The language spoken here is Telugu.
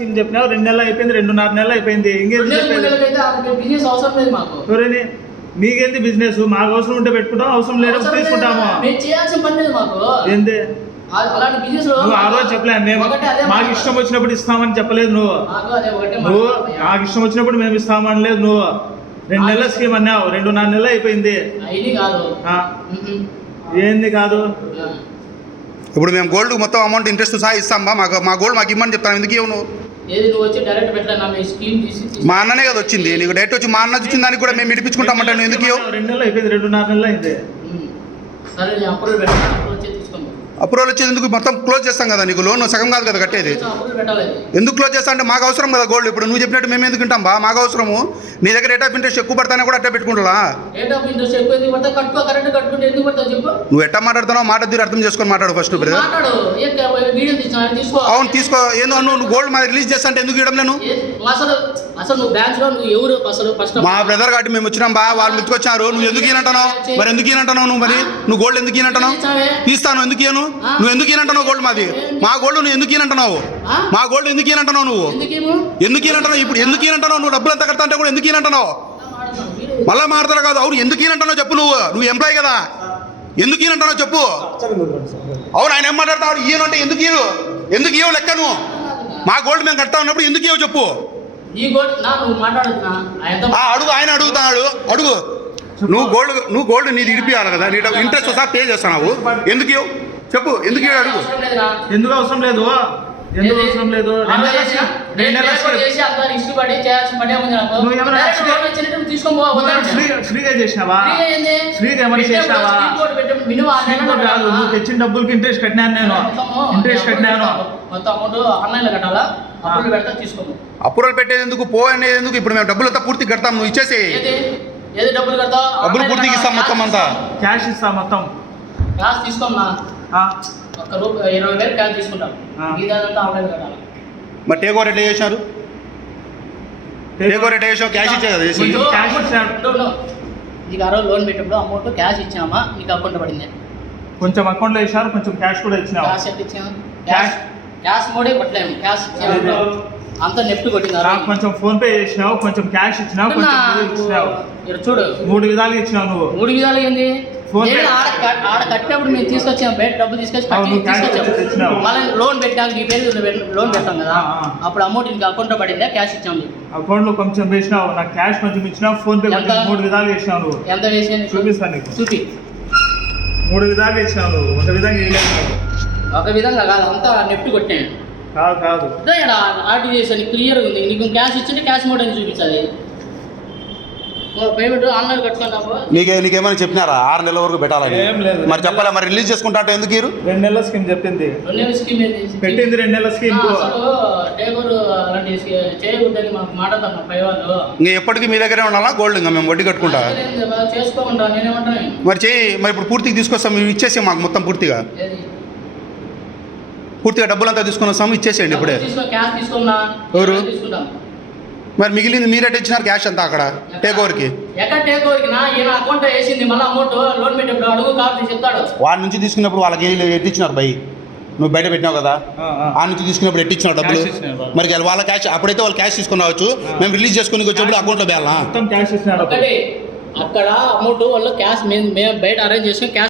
స్కీమ్ చెప్పినావు 2 నెలలు అయిపోయింది, 2.5 నెలలు అయిపోయింది. ఇంకేంది బిజినెస్ అవసరం లేదు మాకు. ఎవరని మీకేంది బిజినెస్? మాకు అవసరం ఉంటే పెట్టుకుంటాం, అవసరం లేకపోతే తీసుకుంటాము. మేము చేయాల్సిన పని లేదు మాకు. ఏంది అలాంటి బిజినెస్ నువ్వు ఆ రోజు చెప్పలే, మేము మాకు ఇష్టం వచ్చినప్పుడు ఇస్తామని చెప్పలేదు నువ్వు. నువ్వు నాకు ఇష్టం వచ్చినప్పుడు మేము ఇస్తామని లేదు నువ్వు. 2 నెలల స్కీమ్ అన్నావు, 2.5 నెలలు అయిపోయింది. ఏంది కాదు? ఇప్పుడు మేము గోల్డ్ మొత్తం అమౌంట్ ఇంట్రెస్ట్ సహా ఇస్తాం బా. మా గోల్డ్ మాకు ఇమ్మని చెప్తాను. ఎందుకు ఇవ్వను? మా అన్ననే కదా వచ్చింది, నీకు డైరెక్ట్ వచ్చి మా అన్న వచ్చిన దానికి కూడా మేము ఇడిపించుకుంటామంటే నువ్వు ఎందుకు ఇవ్వవు? 2 నెలలు అయిపోయింది, 2.5 నెలలు అయింది. అప్రూవల్ వచ్చేది ఎందుకు? మొత్తం క్లోజ్ చేస్తాం కదా, నీకు లోన్ సగం కాదు కదా కట్టేది. ఎందుకు క్లోజ్ చేస్తా అంటే మాకు అవసరం కదా గోల్డ్. ఇప్పుడు నువ్వు చెప్పినట్టు మేము ఎందుకు ఉంటాం బా? మాకు అవసరము. నీ దగ్గర రేట్ ఆఫ్ ఇంట్రెస్ట్ ఎక్కువ పడతానే కూడా అట్టే పెట్టుకుంటా. నువ్వు ఎట్టా మాట్లాడుతున్నావు? మాట తీరు అర్థం చేసుకొని మాట్లాడు ఫస్ట్. అవును తీసుకో. ఏందో నువ్వు గోల్డ్ మాది రిలీజ్ చేస్తా అంటే ఎందుకు ఇవ్వడం నేను? మా బ్రదర్ కాబట్టి మేము వచ్చినాం బా, వాళ్ళు మెచ్చుకొచ్చారు. నువ్వు ఎందుకు ఈనంటున్నావు? మరి ఎందుకు ఈనంటున్నావు నువ్వు? మరి నువ్వు గోల్డ్ ఎందుకు ఈనంటున్నావు? తీస్తాను ఎందుకు ఇయ్యను? నువ్వు ఎందుకు ఈనంటున్నావు గోల్డ్ మాది? మా గోల్డ్ నువ్వు ఎందుకు ఈనంటున్నావు? మా గోల్డ్ ఎందుకు ఈనంటున్నావు? నువ్వు ఎందుకు ఈనంటున్నావు? ఇప్పుడు ఎందుకు ఈనంటున్నావు? నువ్వు డబ్బులు ఎంత కడతా అంటే కూడా ఎందుకు ఈనంటున్నావు? మళ్ళా మాట్లాడతా కాదు. అవును ఎందుకు ఈనంటున్నావు చెప్పు. నువ్వు ఎంప్లాయ్ కదా, ఎందుకు ఈనంటున్నావు చెప్పు. అవును ఆయన ఏం మాట్లాడతావు? ఈయనంటే ఎందుకు ఇయ్యను? ఎందుకు ఇవ్వవు లెక్క? నువ్వు మా గోల్డ్ మేము కడతా ఉన్నప్పుడు ఎందుకు ఇవ్వవు చెప్పు. అడుగు, ఆయన అడుగుతున్నాడు, అడుగు. నువ్వు గోల్డ్ నీది ఇడిపియాలి కదా, నీ ఇంట్రెస్ట్ వస్తా పే చేస్తున్నావు. ఎందుకు ఇవ్వవు చెప్పు. ఎందుకు ఇవ్వడు? అడుగు. ఎందుకు అవసరం లేదు? ఎందుకు అవసరం లేదు? ఫ్రీగా చేసినావా? ఫ్రీగా ఏమైనా చేసినావా? నువ్వు తెచ్చిన డబ్బులకి ఇంట్రెస్ట్ కట్టినాను, నేను ఇంట్రెస్ట్ కట్టినాను. అప్రూవల్ పెట్టేది ఎందుకు? పో అనేది ఎందుకు? ఇప్పుడు మేము డబ్బులు అంతా పూర్తి కడతాం, నువ్వు ఇచ్చేసి. డబ్బులు పూర్తిగా ఇస్తాం, మొత్తం అంతా క్యాష్ ఇస్తాం. మొత్తం క్యాష్ తీసుకోమా? ఒక్క రూపాయి 20,000 క్యాష్ తీసుకుంటాం. మరి టేక్ ఓవర్ ఎట్లా చేశారు? టేక్ ఓవర్ ఎట్లా చేసావు? క్యాష్ ఇచ్చే కదా చేసి. నీకు ఆ రోజు లోన్ పెట్టినప్పుడు అమౌంట్ క్యాష్ ఇచ్చామా? నీకు అకౌంట్ పడింది. కొంచెం అకౌంట్లో ఇచ్చారు, కొంచెం క్యాష్ కూడా ఇచ్చినావు. క్యాష్ ఎంత ఇచ్చాము? క్యాష్ మోడే కొట్టలేము. క్యాష్ ఇచ్చాము అంతా నెఫ్ట్ కొట్టిందా? కొంచెం ఫోన్ పే చేసినావు, కొంచెం క్యాష్ ఇచ్చినావు, కొంచెం ఇచ్చినావు. చూడు 3 విధాలుగా ఇచ్చినావు నువ్వు. 3 విధాలు ఏంది? ఆడ కట్టినప్పుడు మేము తీసుకొచ్చాము, బయట డబ్బు తీసుకొచ్చాము. మళ్ళీ లోన్ పెట్టాక నీ పేరు లోన్ పెట్టాం కదా, అప్పుడు అమౌంట్ నీకు అకౌంట్లో పడిందా? క్యాష్ ఇచ్చాము. అకౌంట్లో కొంచెం వేసినావు, నాకు క్యాష్ కొంచెం ఇచ్చినావు, ఫోన్ పే 3 విధాలు వేసినావు నువ్వు. ఎంత వేసాను చూపిస్తాను నీకు. చూపి. 3 విధాలుగా ఇచ్చినావు నువ్వు, ఒక విధంగా వేయలేదు. ఒక విధంగా కాదు, అంతా నెఫ్ట్ కొట్టాను. కాదు ఆర్టీ చేసాను, క్లియర్గా ఉంది. నీకు క్యాష్ ఇచ్చింటే క్యాష్ మోడ్ అని చూపించాలి. పేమెంట్ ఆన్లైన్ కట్టుకున్నావు. నీకేమైనా చెప్పినారా 6 నెలల వరకు పెట్టాలని? మరి చెప్పాలా? మరి రిలీజ్ చేసుకుంటా అంటే ఎందుకు? 2 నెలల స్కీమ్ చెప్పింది. 2 నెలల స్కీమ్ పెట్టింది. 2 నెలల స్కీమ్ టేబుల్ అలాంటి చేయకూడదని మాకు మాట్లాడతాం పై వాళ్ళు. ఇంకా ఎప్పటికీ మీ దగ్గరే ఉండాలా గోల్డ్? ఇంకా మేము వడ్డీ కట్టుకుంటా చేసుకోమంటా. నేనేమంటాను మరి చెయ్యి. మరి ఇప్పుడు పూర్తిగా తీసుకొస్తాం, మేము ఇచ్చేసి మాకు మొత్తం పూర్తిగా డబ్బులంతా తీసుకొని వస్తాము, ఇచ్చేసేయండి ఇప్పుడే. క్యాష్ తీసుకోమన్నా. ఎవరు? మరి మిగిలింది మీరేట్ ఇచ్చినారు క్యాష్ అంతా అక్కడ టేక్ ఓవర్కి? ఎక్కడ టేక్ ఓవర్కి నా అకౌంట్ వేసింది, మళ్ళీ అమౌంట్ లోన్ పెట్టేప్పుడు అడుగు కాబట్టి చెప్తాడు. వాడి నుంచి తీసుకున్నప్పుడు వాళ్ళకి ఎట్టిచ్చినారు బై? నువ్వు బయట పెట్టినావు కదా, ఆ నుంచి తీసుకున్నప్పుడు ఎట్టిచ్చినావు డబ్బులు? మరి వాళ్ళ క్యాష్ అప్పుడైతే వాళ్ళు క్యాష్ తీసుకుని రావచ్చు, మేము రిలీజ్ చేసుకుని వచ్చేప్పుడు అకౌంట్లో వేయాలా? క్యాష్ ఇచ్చినాడు. అక్కడ అమౌంట్ వాళ్ళు క్యాష్ మేము బయట అరేంజ్ చేసుకుని క్యాష్